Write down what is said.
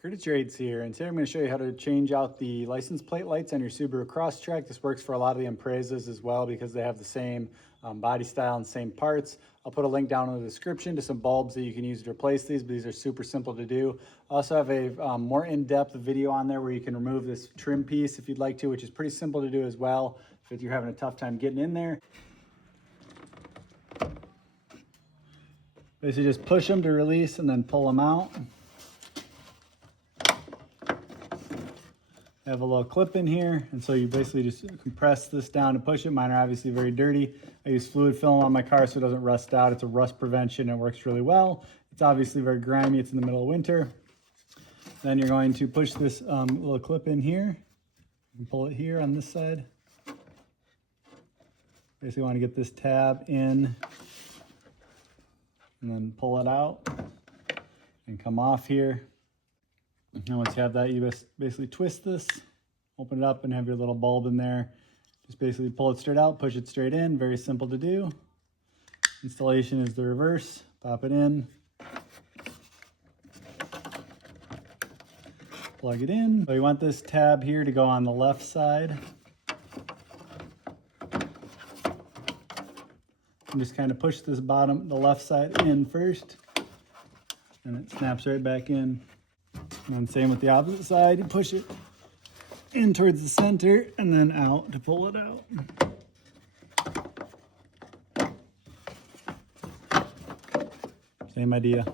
Curtis Rates here, and today I'm going to show you how to change out the license plate lights on your Subaru Crosstrek. This works for a lot of the Imprezas as well because they have the same body style and same parts. I'll put a link down in the description to some bulbs that you can use to replace these, but these are super simple to do. I also have a more in-depth video on there where you can remove this trim piece if you'd like to, which is pretty simple to do as well if you're having a tough time getting in there. Basically just push them to release and then pull them out. I have a little clip in here, and so you basically just compress this down and push it. Mine are obviously very dirty. I use fluid film on my car so it doesn't rust out. It's a rust prevention. It works really well. It's obviously very grimy. It's in the middle of winter. Then you're going to push this little clip in here and pull it here on this side. Basically want to get this tab in and then pull it out and come off here. And once you have that, you basically twist this, open it up, and have your little bulb in there. Just basically pull it straight out, push it straight in. Very simple to do. Installation is the reverse. Pop it in. Plug it in. So you want this tab here to go on the left side. And just kind of push this the left side in first. And it snaps right back in. And then same with the opposite side, you push it in towards the center and then out to pull it out. Same idea.